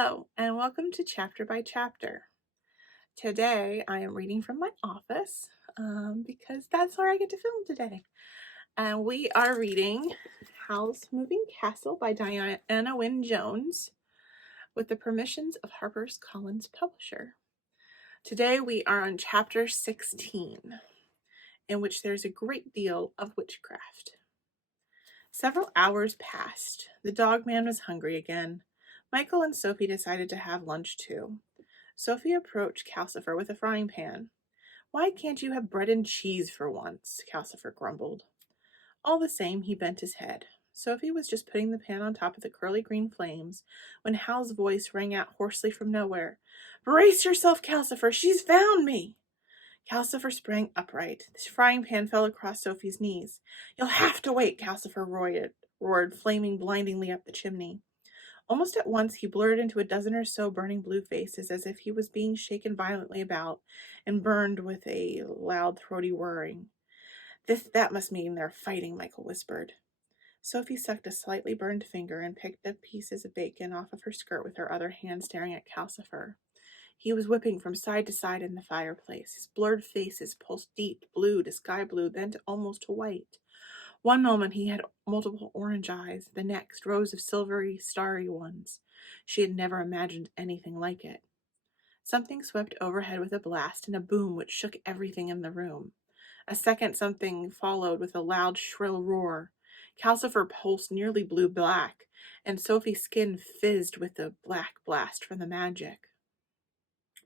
Hello, and welcome to Chapter by Chapter. Today, I am reading from my office because that's where I get to film today. And we are reading Howl's Moving Castle by Diana Wynne Jones with the permissions of HarperCollins Publisher. Today, we are on Chapter 16, in which there's a great deal of witchcraft. Several hours passed. The dog man was hungry again. Michael and Sophie decided to have lunch too. Sophie approached Calcifer with a frying pan. "Why can't you have bread and cheese for once?" Calcifer grumbled. All the same, he bent his head. Sophie was just putting the pan on top of the curly green flames when Hal's voice rang out hoarsely from nowhere. "Brace yourself, Calcifer! She's found me!" Calcifer sprang upright. The frying pan fell across Sophie's knees. "You'll have to wait," Calcifer roared, flaming blindingly up the chimney. Almost at once he blurred into a dozen or so burning blue faces as if he was being shaken violently about and burned with a loud throaty whirring. That must mean they're fighting," Michael whispered. Sophie sucked a slightly burned finger and picked up pieces of bacon off of her skirt with her other hand, staring at Calcifer. He was whipping from side to side in the fireplace. His blurred faces pulsed deep blue to sky blue, then to almost to white. One moment he had multiple orange eyes, the next rows of silvery, starry ones. She had never imagined anything like it. Something swept overhead with a blast and a boom which shook everything in the room. A second something followed with a loud, shrill roar. Calcifer pulsed nearly blue-black, and Sophie's skin fizzed with the black blast from the magic.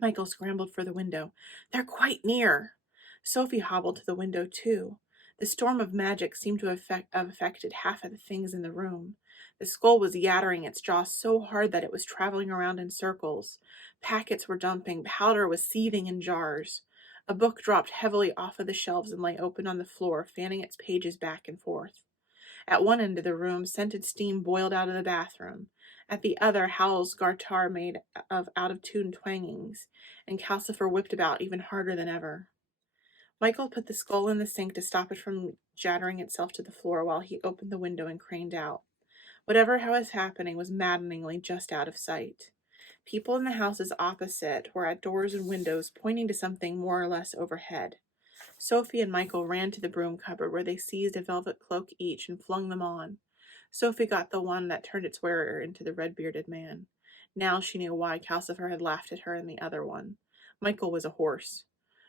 Michael scrambled for the window. "They're quite near." Sophie hobbled to the window, too. The storm of magic seemed to have affected half of the things in the room. The skull was yattering its jaw so hard that it was traveling around in circles. Packets were dumping. Powder was seething in jars. A book dropped heavily off of the shelves and lay open on the floor, fanning its pages back and forth. At one end of the room, scented steam boiled out of the bathroom. At the other, Howl's guitar made of out-of-tune twangings, and Calcifer whipped about even harder than ever. Michael put the skull in the sink to stop it from jattering itself to the floor while he opened the window and craned out. Whatever was happening was maddeningly just out of sight. People in the houses opposite were at doors and windows, pointing to something more or less overhead. Sophie and Michael ran to the broom cupboard where they seized a velvet cloak each and flung them on. Sophie got the one that turned its wearer into the red-bearded man. Now she knew why Calcifer had laughed at her in the other one. Michael was a horse.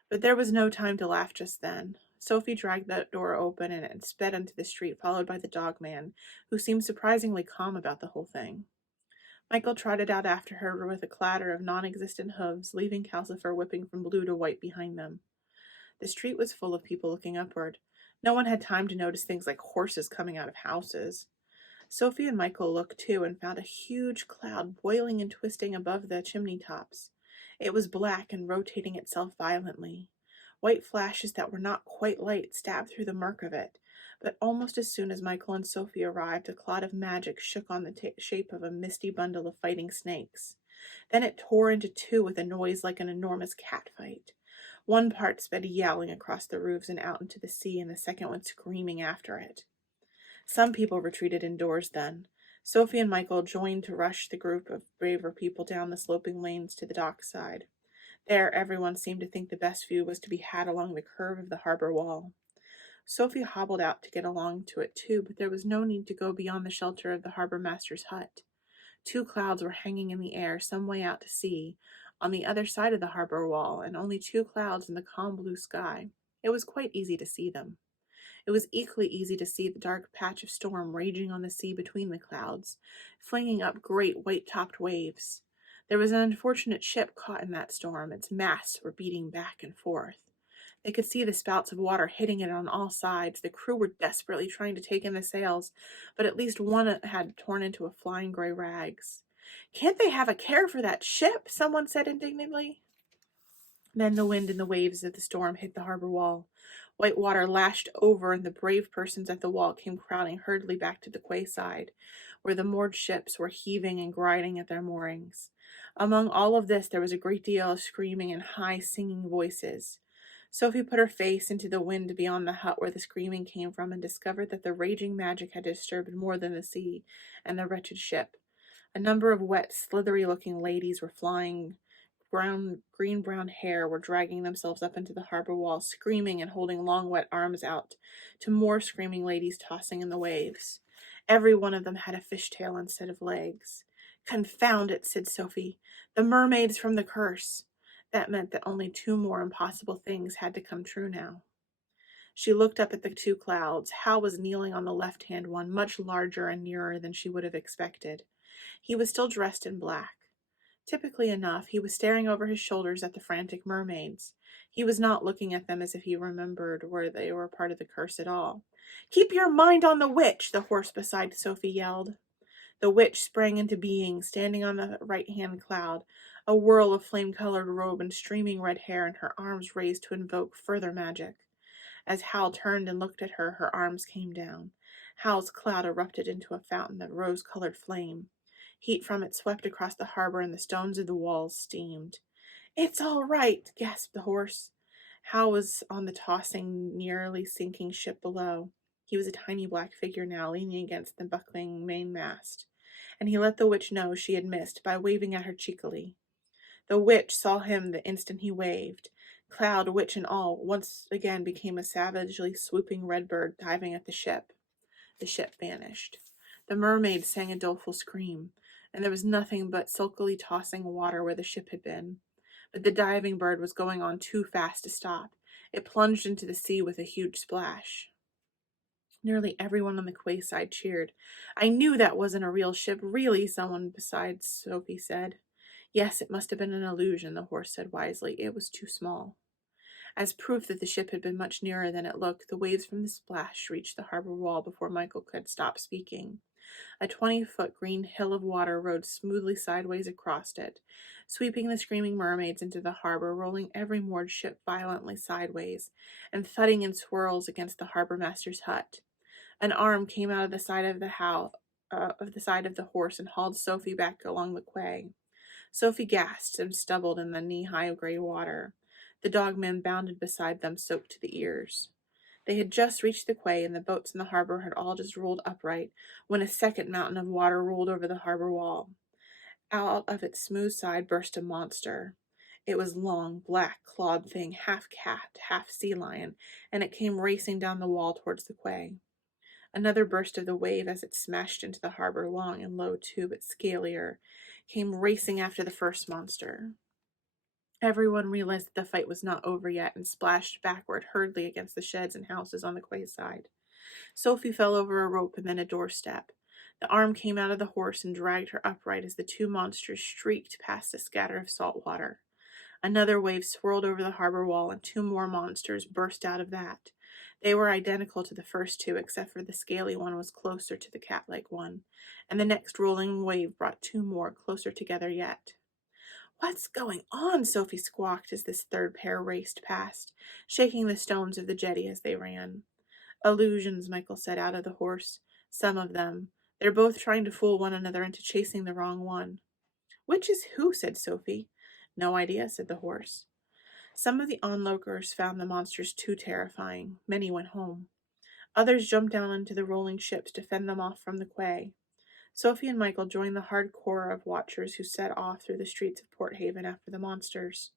But there was no time to laugh just then. Sophie dragged that door open and sped into the street, followed by the dog man, who seemed surprisingly calm about the whole thing. Michael trotted out after her with a clatter of non-existent hooves, leaving Calcifer whipping from blue to white behind them. The street was full of people looking upward. No one had time to notice things like horses coming out of houses. Sophie and Michael looked too and found a huge cloud boiling and twisting above the chimney tops. It was black and rotating itself violently. White flashes that were not quite light stabbed through the murk of it, but almost as soon as Michael and Sophie arrived, a cloud of magic shook on the shape of a misty bundle of fighting snakes. Then it tore into two with a noise like an enormous catfight. One part sped yowling across the roofs and out into the sea, and the second went screaming after it. Some people retreated indoors then. Sophie and Michael joined to rush the group of braver people down the sloping lanes to the dockside. There, everyone seemed to think the best view was to be had along the curve of the harbor wall. Sophie hobbled out to get along to it too, but there was no need to go beyond the shelter of the harbor master's hut. Two clouds were hanging in the air some way out to sea, on the other side of the harbor wall, and only two clouds in the calm blue sky. It was quite easy to see them. It was equally easy to see the dark patch of storm raging on the sea between the clouds, flinging up great white-topped waves. There was an unfortunate ship caught in that storm. Its masts were beating back and forth. They could see the spouts of water hitting it on all sides. The crew were desperately trying to take in the sails, but at least one had torn into a flying gray rags. "Can't they have a care for that ship?" someone said indignantly. Then the wind and the waves of the storm hit the harbor wall. White water lashed over, and the brave persons at the wall came crowding hurriedly back to the quayside, where the moored ships were heaving and grinding at their moorings. Among all of this, there was a great deal of screaming and high singing voices. Sophie put her face into the wind beyond the hut where the screaming came from and discovered that the raging magic had disturbed more than the sea and the wretched ship. A number of wet, slithery-looking ladies were flying. Green-brown hair were dragging themselves up into the harbor wall, screaming and holding long, wet arms out to more screaming ladies tossing in the waves. Every one of them had a fishtail instead of legs. "Confound it," said Sophie. "The mermaids from the curse." That meant that only two more impossible things had to come true now. She looked up at the two clouds. Howl was kneeling on the left-hand one, much larger and nearer than she would have expected. He was still dressed in black. Typically enough, he was staring over his shoulders at the frantic mermaids. He was not looking at them as if he remembered where they were part of the curse at all. "Keep your mind on the witch," the horse beside Sophie yelled. The witch sprang into being, standing on the right-hand cloud, a whirl of flame-colored robe and streaming red hair, and her arms raised to invoke further magic. As Howl turned and looked at her, her arms came down. Howl's cloud erupted into a fountain of rose-colored flame. Heat from it swept across the harbor, and the stones of the walls steamed. "It's all right," gasped the horse. Howl was on the tossing, nearly sinking ship below. He was a tiny black figure now, leaning against the buckling mainmast, and he let the witch know she had missed by waving at her cheekily. The witch saw him the instant he waved. Cloud, witch, and all once again became a savagely swooping red bird diving at the ship. The ship vanished. The mermaid sang a doleful scream, and there was nothing but silkily tossing water where the ship had been. But the diving bird was going on too fast to stop. It plunged into the sea with a huge splash. Nearly everyone on the quayside cheered. "I knew that wasn't a real ship, really," someone besides Sophie said. "Yes, it must have been an illusion," the horse said wisely. "It was too small." As proof that the ship had been much nearer than it looked, the waves from the splash reached the harbor wall before Michael could stop speaking. A 20-foot green hill of water rode smoothly sideways across it, sweeping the screaming mermaids into the harbor, rolling every moored ship violently sideways, and thudding in swirls against the harbor master's hut. An arm came out of the side of the horse and hauled Sophie back along the quay. Sophie gasped and stumbled in the knee-high gray water. The dogman bounded beside them, soaked to the ears. They had just reached the quay, and the boats in the harbor had all just rolled upright, when a second mountain of water rolled over the harbor wall. Out of its smooth side burst a monster. It was long, black, clawed thing, half cat, half sea lion, and it came racing down the wall towards the quay. Another burst of the wave as it smashed into the harbor, long and low too, but scalier, came racing after the first monster. Everyone realized that the fight was not over yet and splashed backward hurriedly against the sheds and houses on the quayside. Sophie fell over a rope and then a doorstep. The arm came out of the horse and dragged her upright as the two monsters shrieked past a scatter of salt water. Another wave swirled over the harbor wall, and two more monsters burst out of that. They were identical to the first two, except for the scaly one was closer to the cat-like one, and the next rolling wave brought two more closer together yet. "What's going on?" Sophie squawked as this third pair raced past, shaking the stones of the jetty as they ran. "Illusions," Michael said out of the horse. "Some of them. They're both trying to fool one another into chasing the wrong one." "Which is who?" said Sophie. "No idea," said the horse. Some of the onlookers found the monsters too terrifying. Many went home. Others jumped down into the rolling ships to fend them off from the quay. Sophie and Michael joined the hard core of watchers who set off through the streets of Port Haven after the monsters.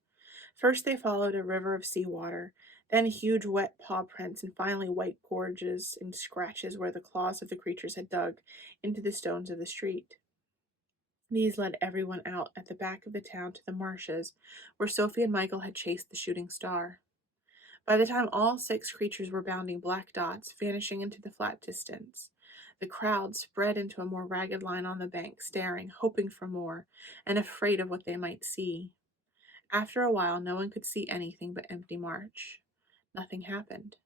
First they followed a river of seawater, then huge wet paw prints, and finally white gorges and scratches where the claws of the creatures had dug into the stones of the street. These led everyone out at the back of the town to the marshes, where Sophie and Michael had chased the shooting star. By the time all 6 creatures were bounding black dots, vanishing into the flat distance, the crowd spread into a more ragged line on the bank, staring, hoping for more, and afraid of what they might see. After a while, no one could see anything but empty marsh. Nothing happened.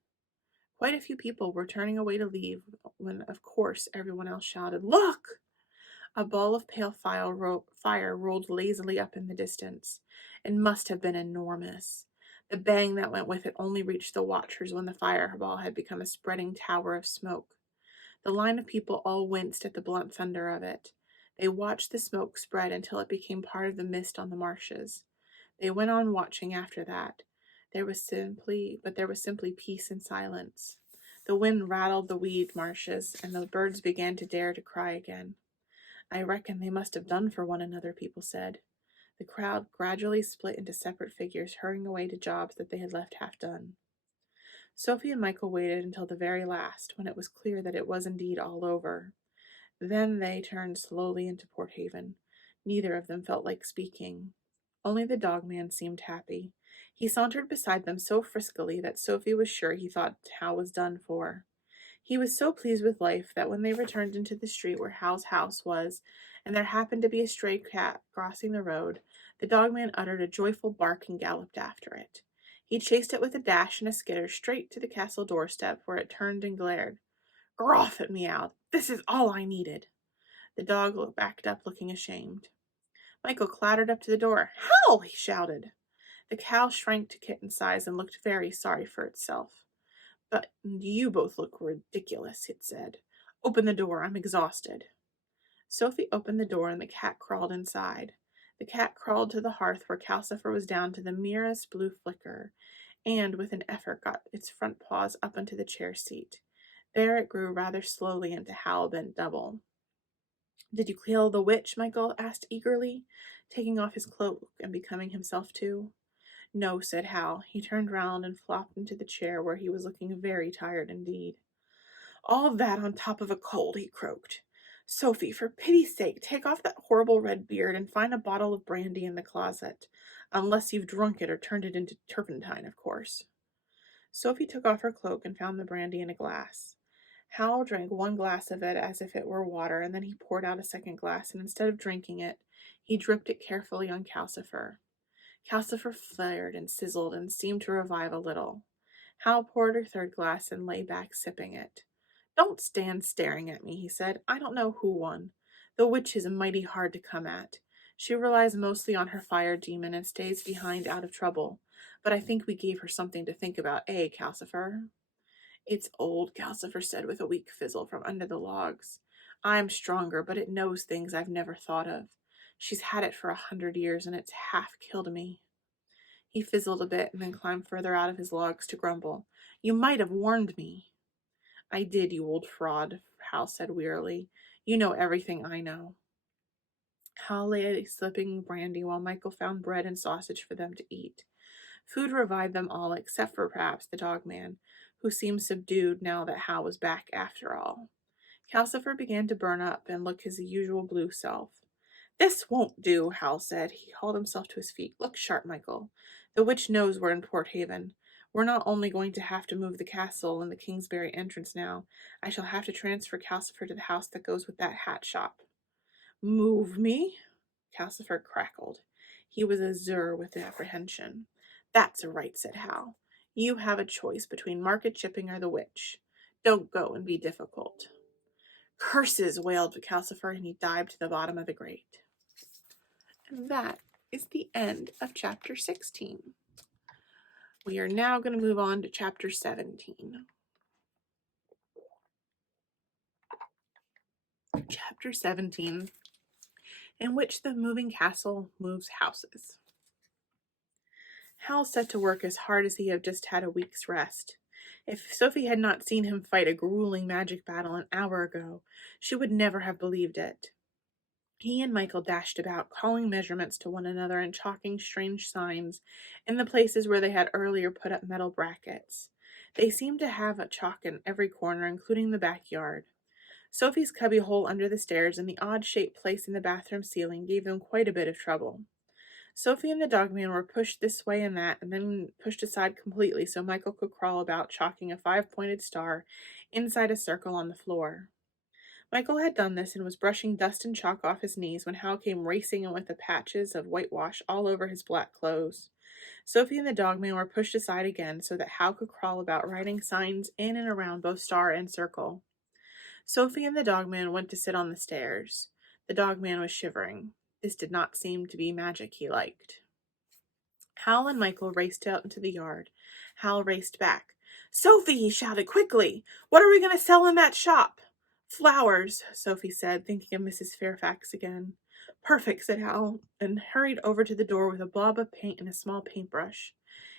Quite a few people were turning away to leave when, of course, everyone else shouted, "Look!" A ball of pale fire rolled lazily up in the distance. It must have been enormous. The bang that went with it only reached the watchers when the fireball had become a spreading tower of smoke. The line of people all winced at the blunt thunder of it. They watched the smoke spread until it became part of the mist on the marshes. They went on watching after that. There was simply peace and silence. The wind rattled the weed marshes, and the birds began to dare to cry again. I reckon they must have done for one another, people said. The crowd gradually split into separate figures, hurrying away to jobs that they had left half done. Sophie and Michael waited until the very last, when it was clear that it was indeed all over. Then they turned slowly into Port Haven. Neither of them felt like speaking. Only the dogman seemed happy. He sauntered beside them so friskily that Sophie was sure he thought Hal was done for. He was so pleased with life that when they returned into the street where Hal's house was, and there happened to be a stray cat crossing the road, the dogman uttered a joyful bark and galloped after it. He chased it with a dash and a skitter straight to the castle doorstep, where it turned and glared. "Groff!" it meowed. "This is all I needed." The dog backed up, looking ashamed. Michael clattered up to the door. "Hal!" he shouted. The cow shrank to kitten size and looked very sorry for itself. "But you both look ridiculous," it said. "Open the door. I'm exhausted." Sophie opened the door and the cat crawled inside. The cat crawled to the hearth where Calcifer was down to the merest blue flicker, and with an effort got its front paws up into the chair seat. There it grew rather slowly into Howl bent double. "Did you kill the witch?" Michael asked eagerly, taking off his cloak and becoming himself too. "No," said Hal. He turned round and flopped into the chair where he was looking very tired indeed. "All that on top of a cold," he croaked. "Sophie, for pity's sake, take off that horrible red beard and find a bottle of brandy in the closet. Unless you've drunk it or turned it into turpentine, of course." Sophie took off her cloak and found the brandy in a glass. Hal drank one glass of it as if it were water, and then he poured out a second glass, and instead of drinking it, he dripped it carefully on Calcifer. Calcifer flared and sizzled and seemed to revive a little. Hal poured a third glass and lay back sipping it. "Don't stand staring at me," he said. "I don't know who won. The witch is mighty hard to come at. She relies mostly on her fire demon and stays behind out of trouble. But I think we gave her something to think about, Calcifer?" "It's old," Calcifer said with a weak fizzle from under the logs. "I'm stronger, but it knows things I've never thought of. She's had it for 100 years, and it's half killed me." He fizzled a bit and then climbed further out of his logs to grumble. "You might have warned me." "I did, you old fraud," Hal said wearily. "You know everything I know." Hal lay slipping brandy while Michael found bread and sausage for them to eat. Food revived them all, except for perhaps the dogman, who seemed subdued now that Hal was back after all. Calcifer began to burn up and look his usual blue self. "This won't do," Hal said. He hauled himself to his feet. "Look sharp, Michael. The witch knows we're in Port Haven. We're not only going to have to move the castle and the Kingsbury entrance now, I shall have to transfer Calcifer to the house that goes with that hat shop." "Move me?" Calcifer crackled. He was azure with apprehension. "That's right," said Hal. "You have a choice between market shipping or the witch. Don't go and be difficult." "Curses!" wailed Calcifer, and he dived to the bottom of the grate. And that is the end of chapter 16. We are now going to move on to chapter 17. Chapter 17, in which the moving castle moves houses. Hal set to work as hard as he had just had a week's rest. If Sophie had not seen him fight a grueling magic battle an hour ago, she would never have believed it. He and Michael dashed about, calling measurements to one another and chalking strange signs in the places where they had earlier put up metal brackets. They seemed to have a chalk in every corner, including the backyard. Sophie's cubbyhole under the stairs and the odd-shaped place in the bathroom ceiling gave them quite a bit of trouble. Sophie and the dogman were pushed this way and that, and then pushed aside completely so Michael could crawl about, chalking a 5-pointed star inside a circle on the floor. Michael had done this and was brushing dust and chalk off his knees when Hal came racing in with the patches of whitewash all over his black clothes. Sophie and the dogman were pushed aside again so that Hal could crawl about, writing signs in and around both star and circle. Sophie and the dogman went to sit on the stairs. The dogman was shivering. This did not seem to be magic he liked. Hal and Michael raced out into the yard. Hal raced back. "Sophie," he shouted, "quickly! What are we going to sell in that shop?" "Flowers," Sophie said, thinking of Mrs. Fairfax again. "Perfect," said Hal, and hurried over to the door with a blob of paint and a small paintbrush.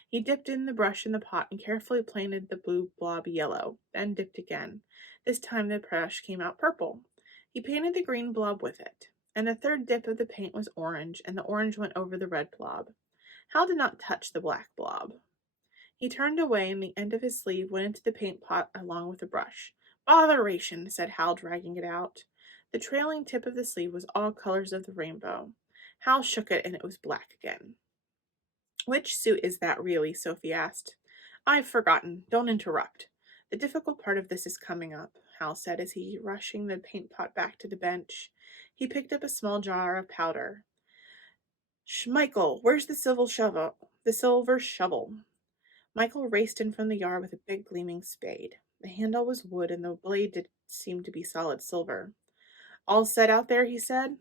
He dipped in the brush in the pot and carefully painted the blue blob yellow, then dipped again. This time the brush came out purple. He painted the green blob with it, and the third dip of the paint was orange, and the orange went over the red blob. Hal did not touch the black blob. He turned away, and the end of his sleeve went into the paint pot along with the brush. "Botheration," said Hal, dragging it out. The trailing tip of the sleeve was all colors of the rainbow. Hal shook it, and it was black again. "Which suit is that, really?" Sophie asked. "I've forgotten. Don't interrupt. The difficult part of this is coming up," Hal said as he rushing the paint pot back to the bench. He picked up a small jar of powder. "Michael, where's the silver shovel?" Michael raced in from the yard with a big gleaming spade. The handle was wood, and the blade did seem to be solid silver. "All set out there?" he said.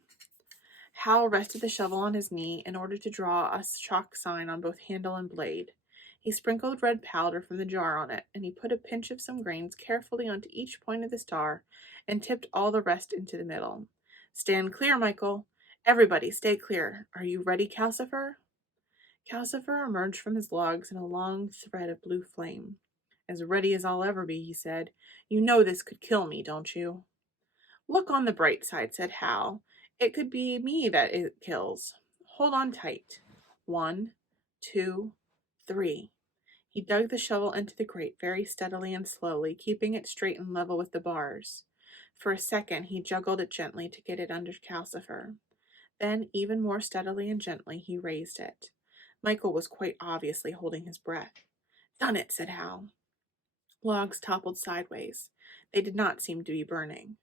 Hal rested the shovel on his knee in order to draw a chalk sign on both handle and blade. He sprinkled red powder from the jar on it, and he put a pinch of some grains carefully onto each point of the star and tipped all the rest into the middle. "Stand clear, Michael. Everybody stay clear. Are you ready, Calcifer?" Calcifer emerged from his logs in a long thread of blue flame. "As ready as I'll ever be," he said. "You know this could kill me, don't you?" "Look on the bright side," said Hal. "It could be me that it kills. Hold on tight. 1, 2, 3. He dug the shovel into the grate very steadily and slowly, keeping it straight and level with the bars. For a second he juggled it gently to get it under Calcifer. Then, even more steadily and gently, he raised it. Michael was quite obviously holding his breath. "Done it," said Hal. Logs toppled sideways. They did not seem to be burning.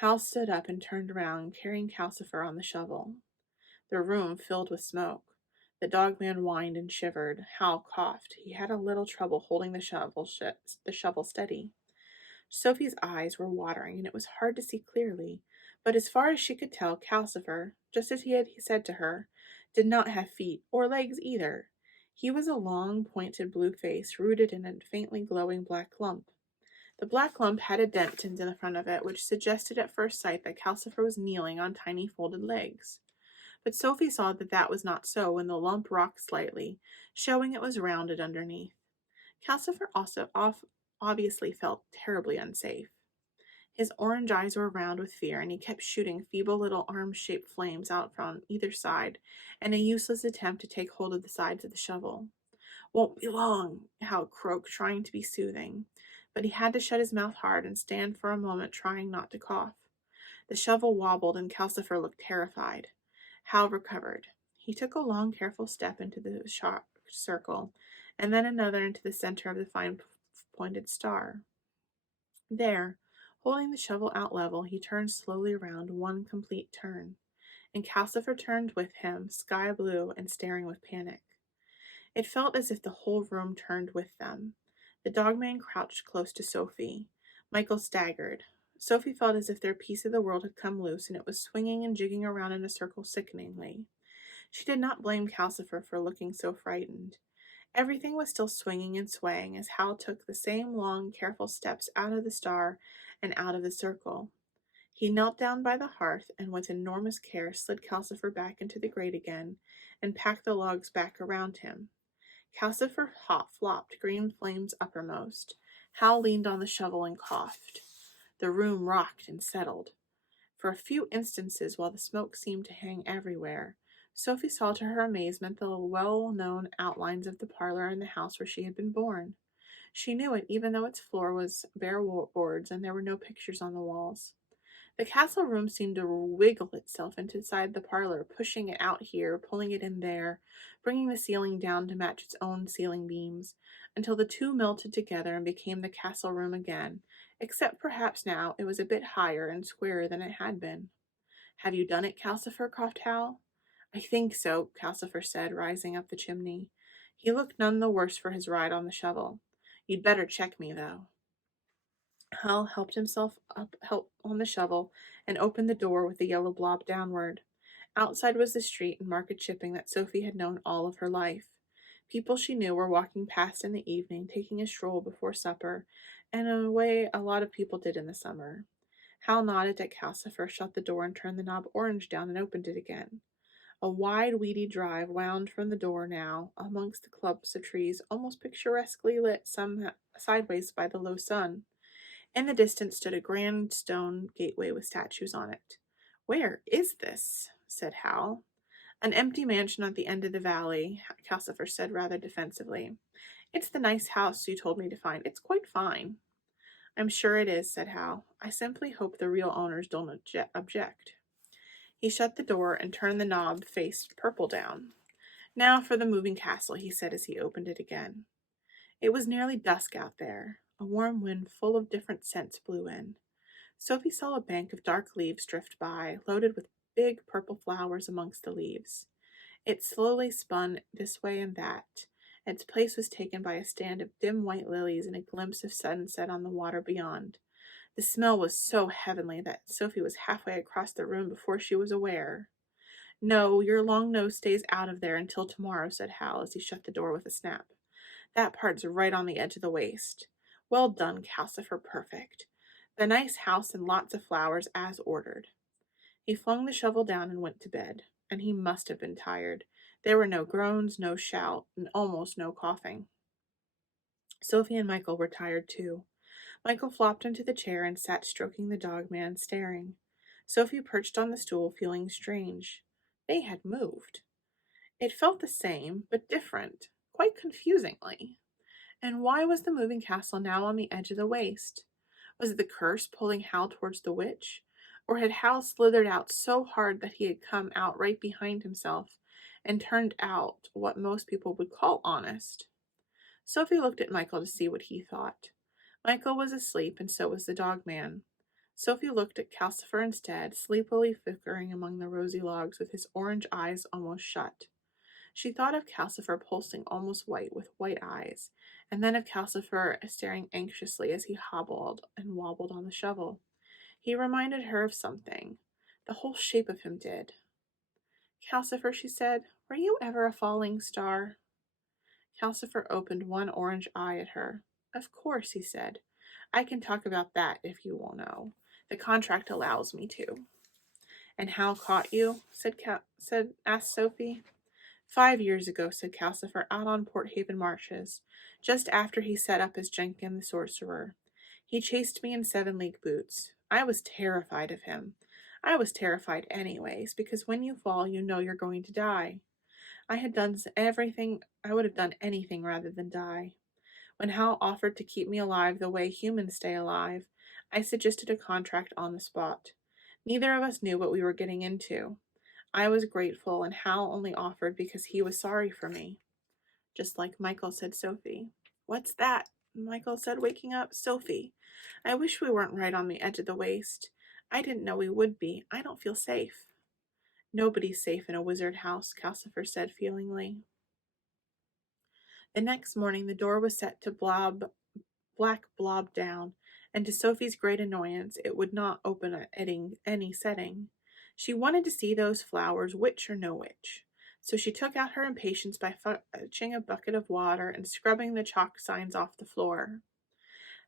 Hal stood up and turned around, carrying Calcifer on the shovel. The room filled with smoke. The dogman whined and shivered. Hal coughed. He had a little trouble holding the shovel steady. Sophie's eyes were watering, and it was hard to see clearly, but as far as she could tell, Calcifer, just as he had said to her, did not have feet or legs either. He was a long, pointed blue face rooted in a faintly glowing black lump. The black lump had a dent in the front of it, which suggested at first sight that Calcifer was kneeling on tiny folded legs. But Sophie saw that that was not so when the lump rocked slightly, showing it was rounded underneath. Calcifer also obviously felt terribly unsafe. His orange eyes were round with fear, and he kept shooting feeble little arm-shaped flames out from either side, in a useless attempt to take hold of the sides of the shovel. "Won't be long," Hal croaked, trying to be soothing, but he had to shut his mouth hard and stand for a moment trying not to cough. The shovel wobbled, and Calcifer looked terrified. Hal recovered. He took a long, careful step into the sharp circle, and then another into the center of the fine-pointed star. There, holding the shovel out level, he turned slowly around one complete turn, and Calcifer turned with him, sky blue and staring with panic. It felt as if the whole room turned with them. The dogman crouched close to Sophie. Michael staggered. Sophie felt as if their piece of the world had come loose, and it was swinging and jigging around in a circle sickeningly. She did not blame Calcifer for looking so frightened. Everything was still swinging and swaying as Hal took the same long, careful steps out of the star and out of the circle. He knelt down by the hearth and with enormous care slid Calcifer back into the grate again and packed the logs back around him. Calcifer flopped, green flames uppermost. Hal leaned on the shovel and coughed. The room rocked and settled. For a few instances, while the smoke seemed to hang everywhere, Sophie saw to her amazement the well-known outlines of the parlor in the house where she had been born. She knew it even though its floor was bare boards and there were no pictures on the walls. The castle room seemed to wiggle itself inside the parlor, pushing it out here, pulling it in there, bringing the ceiling down to match its own ceiling beams, until the two melted together and became the castle room again, except perhaps now it was a bit higher and squarer than it had been. "Have you done it, Calcifer?" coughed Hal. "I think so," Calcifer said, rising up the chimney. He looked none the worse for his ride on the shovel. "You'd better check me, though." Hal helped himself up on the shovel and opened the door with the yellow blob downward. Outside was the street and market shipping that Sophie had known all of her life. People she knew were walking past in the evening, taking a stroll before supper, and in a way a lot of people did in the summer. Hal nodded at Calcifer, shut the door, and turned the knob orange down and opened it again. A wide, weedy drive wound from the door now, amongst the clumps of trees, almost picturesquely lit some sideways by the low sun. In the distance stood a grand stone gateway with statues on it. "Where is this?" said Howl. "An empty mansion at the end of the valley," Calcifer said rather defensively. "It's the nice house you told me to find. It's quite fine." "I'm sure it is," said Howl. "I simply hope the real owners don't object." He shut the door and turned the knob face purple down. "Now for the moving castle," he said as he opened it again. It was nearly dusk out there. A warm wind full of different scents blew in. Sophie saw a bank of dark leaves drift by, loaded with big purple flowers amongst the leaves. It slowly spun this way and that. Its place was taken by a stand of dim white lilies and a glimpse of sunset on the water beyond. The smell was so heavenly that Sophie was halfway across the room before she was aware. "No, your long nose stays out of there until tomorrow," said Hal as he shut the door with a snap. "That part's right on the edge of the waist. Well done, Calcifer, perfect. The nice house and lots of flowers as ordered." He flung the shovel down and went to bed, and he must have been tired. There were no groans, no shout, and almost no coughing. Sophie and Michael were tired too. Michael flopped into the chair and sat stroking the dog man, staring. Sophie perched on the stool, feeling strange. They had moved. It felt the same, but different, quite confusingly. And why was the moving castle now on the edge of the waist? Was it the curse pulling Hal towards the witch? Or had Hal slithered out so hard that he had come out right behind himself and turned out what most people would call honest? Sophie looked at Michael to see what he thought. Michael was asleep, and so was the dog man. Sophie looked at Calcifer instead, sleepily flickering among the rosy logs with his orange eyes almost shut. She thought of Calcifer pulsing almost white with white eyes, and then of Calcifer staring anxiously as he hobbled and wobbled on the shovel. He reminded her of something. The whole shape of him did. "Calcifer," she said, "were you ever a falling star?" Calcifer opened one orange eye at her. "Of course," he said. "I can talk about that if you will know. The contract allows me to." "And Hal caught you?" asked Sophie. 5 years ago," said Calcifer, "out on Port Haven marshes, just after he set up as Jenkin the sorcerer. He chased me in 7-league boots. I was terrified of him. I was terrified anyways, because when you fall, you know you're going to die. I would have done anything rather than die. When Hal offered to keep me alive the way humans stay alive, I suggested a contract on the spot. Neither of us knew what we were getting into. I was grateful, and Hal only offered because he was sorry for me." "Just like Michael," said Sophie. "What's that?" Michael said, waking up. "Sophie, I wish we weren't right on the edge of the waist. I didn't know we would be. I don't feel safe." "Nobody's safe in a wizard house," Calcifer said feelingly. The next morning the door was set to black blob down, and to Sophie's great annoyance it would not open at any setting. She wanted to see those flowers, witch or no witch. So she took out her impatience by fetching a bucket of water and scrubbing the chalk signs off the floor.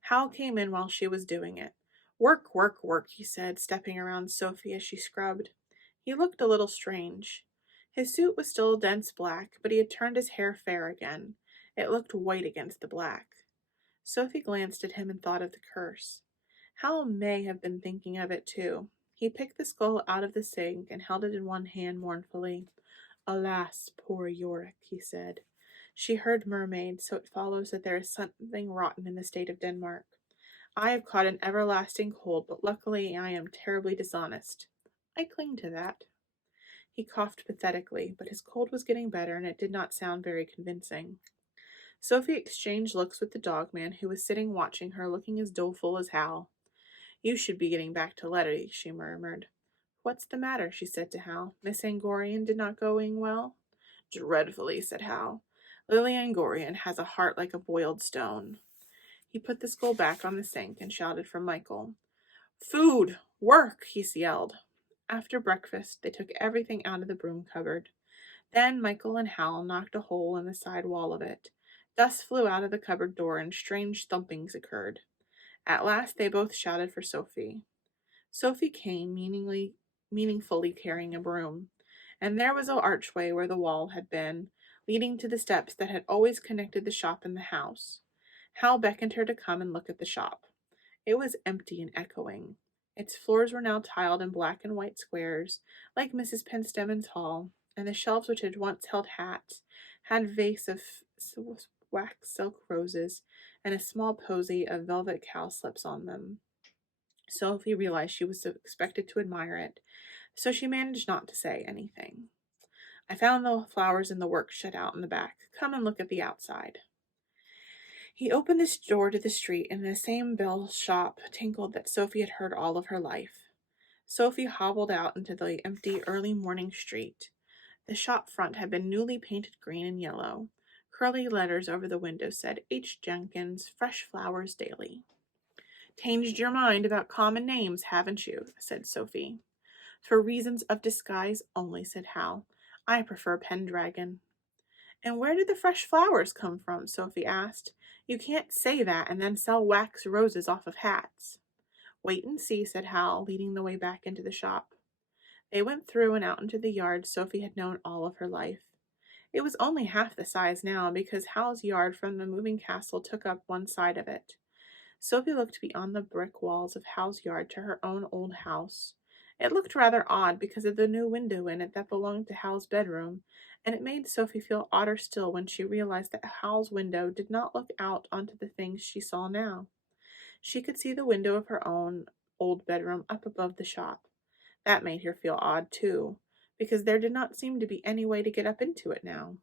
Hal came in while she was doing it. "Work, work, work," he said, stepping around Sophie as she scrubbed. He looked a little strange. His suit was still dense black, but he had turned his hair fair again. It looked white against the black. Sophie glanced at him and thought of the curse. Hal may have been thinking of it too. He picked the skull out of the sink and held it in one hand mournfully. "Alas, poor Yorick," he said. "She heard mermaids, so it follows that there is something rotten in the state of Denmark. I have caught an everlasting cold, but luckily I am terribly dishonest. I cling to that." He coughed pathetically, but his cold was getting better, and it did not sound very convincing. Sophie exchanged looks with the dog man, who was sitting watching her, looking as doleful as Hal. "You should be getting back to Letty," she murmured. "What's the matter?" she said to Hal. "Miss Angorian did not going well?" "Dreadfully," said Hal. "Lily Angorian has a heart like a boiled stone." He put the skull back on the sink and shouted for Michael. "Food! Work!" he yelled. After breakfast, they took everything out of the broom cupboard. Then Michael and Hal knocked a hole in the side wall of it. Dust flew out of the cupboard door and strange thumpings occurred. At last they both shouted for Sophie. Sophie came, meaningfully carrying a broom, and there was an archway where the wall had been, leading to the steps that had always connected the shop and the house. Hal beckoned her to come and look at the shop. It was empty and echoing. Its floors were now tiled in black and white squares, like Mrs. Penstemmon's hall, and the shelves which had once held hats had vase of wax silk roses and a small posy of velvet cowslips on them. Sophie realized she was expected to admire it, so she managed not to say anything. I found the flowers in the work shed out in the back. Come and look at the outside. He opened the door to the street, and the same bell shop tinkled that Sophie had heard all of her life. Sophie hobbled out into the empty early morning street. The shop front had been newly painted green and yellow. Curly letters over the window said, H. Jenkins, Fresh Flowers Daily. Changed your mind about common names, haven't you? Said Sophie. For reasons of disguise only, said Howl. I prefer Pendragon. And where did the fresh flowers come from? Sophie asked. You can't say that and then sell wax roses off of hats. Wait and see, said Howl, leading the way back into the shop. They went through and out into the yard Sophie had known all of her life. It was only half the size now, because Howl's yard from the moving castle took up one side of it. Sophie looked beyond the brick walls of Howl's yard to her own old house. It looked rather odd because of the new window in it that belonged to Howl's bedroom, and it made Sophie feel odder still when she realized that Howl's window did not look out onto the things she saw now. She could see the window of her own old bedroom up above the shop. That made her feel odd, too, because there did not seem to be any way to get up into it now.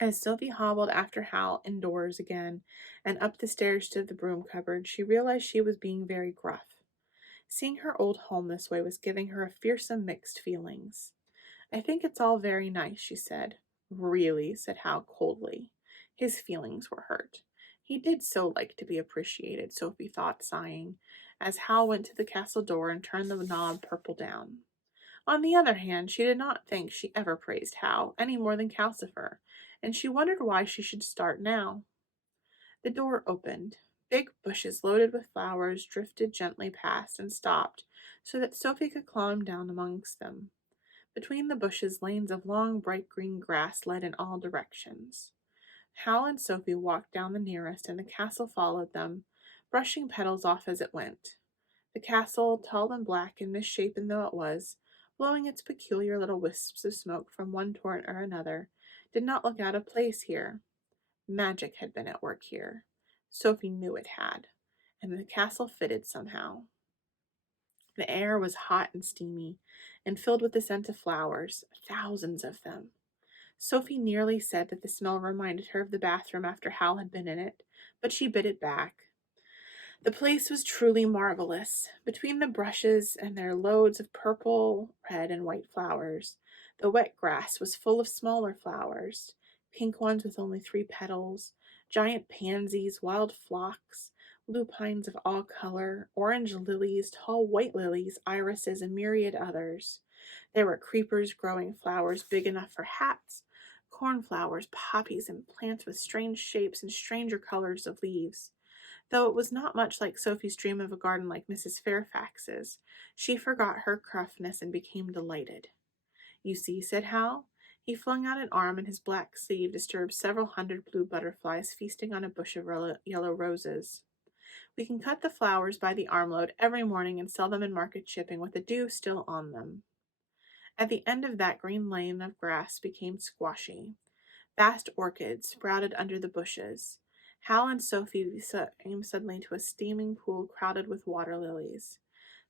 As Sophie hobbled after Howl indoors again and up the stairs to the broom cupboard, she realized she was being very gruff. Seeing her old home this way was giving her a fearsome mixed feelings. I think it's all very nice, she said. Really, said Howl coldly. His feelings were hurt. He did so like to be appreciated, Sophie thought, sighing, as Howl went to the castle door and turned the knob purple down. On the other hand, she did not think she ever praised Howl any more than Calcifer, and she wondered why she should start now. The door opened. Big bushes loaded with flowers drifted gently past and stopped, so that Sophie could climb down amongst them. Between the bushes, lanes of long, bright green grass led in all directions. Howl and Sophie walked down the nearest, and the castle followed them, brushing petals off as it went. The castle, tall and black and misshapen though it was, blowing its peculiar little wisps of smoke from one torrent or another, did not look out of place here. Magic had been at work here. Sophie knew it had, and the castle fitted somehow. The air was hot and steamy, and filled with the scent of flowers, thousands of them. Sophie nearly said that the smell reminded her of the bathroom after Howl had been in it, but she bit it back. The place was truly marvelous. Between the brushes and their loads of purple, red, and white flowers, the wet grass was full of smaller flowers, pink ones with only 3 petals, giant pansies, wild phlox, lupines of all color, orange lilies, tall white lilies, irises, and myriad others. There were creepers growing flowers big enough for hats, cornflowers, poppies, and plants with strange shapes and stranger colors of leaves. Though it was not much like Sophie's dream of a garden like Mrs. Fairfax's, she forgot her gruffness and became delighted. You see, said Howl. He flung out an arm, and his black sleeve disturbed several hundred blue butterflies feasting on a bush of yellow roses. We can cut the flowers by the armload every morning and sell them in market shipping with the dew still on them. At the end of that green lane of grass became squashy. Vast orchids sprouted under the bushes. Howl and Sophie came suddenly to a steaming pool crowded with water lilies.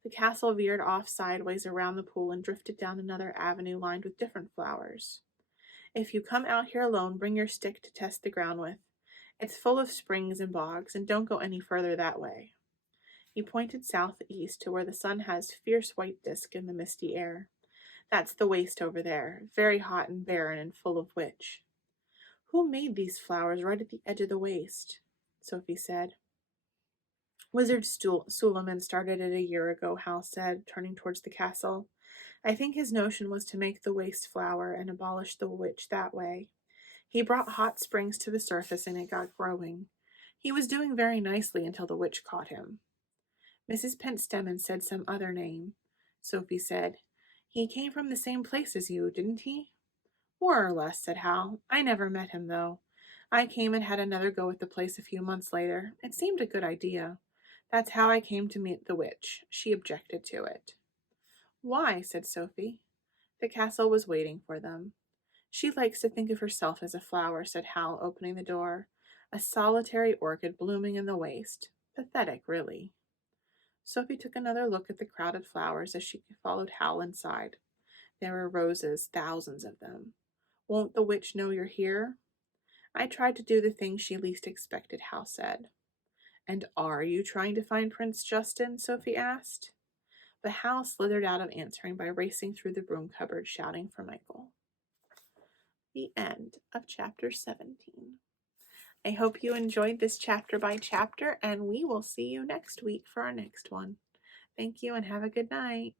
The castle veered off sideways around the pool and drifted down another avenue lined with different flowers. If you come out here alone, bring your stick to test the ground with. It's full of springs and bogs, and don't go any further that way. He pointed southeast to where the sun has fierce white disk in the misty air. That's the waste over there, very hot and barren and full of witch. Who made these flowers right at the edge of the waste? Sophie said. Wizard Suleiman started it a year ago, Howl said, turning towards the castle. I think his notion was to make the waste flower and abolish the witch that way. He brought hot springs to the surface and it got growing. He was doing very nicely until the witch caught him. Mrs. Penstemon said some other name. Sophie said, He came from the same place as you, didn't he? More or less, said Howl. I never met him, though. I came and had another go at the place a few months later. It seemed a good idea. That's how I came to meet the witch. She objected to it. Why? Said Sophie. The castle was waiting for them. She likes to think of herself as a flower, said Howl, opening the door. A solitary orchid blooming in the waste. Pathetic, really. Sophie took another look at the crowded flowers as she followed Howl inside. There were roses, thousands of them. Won't the witch know you're here? I tried to do the thing she least expected, Howl said. And are you trying to find Prince Justin? Sophie asked. But Howl slithered out of answering by racing through the broom cupboard, shouting for Michael. The end of chapter 17. I hope you enjoyed this chapter by chapter, and we will see you next week for our next one. Thank you and have a good night.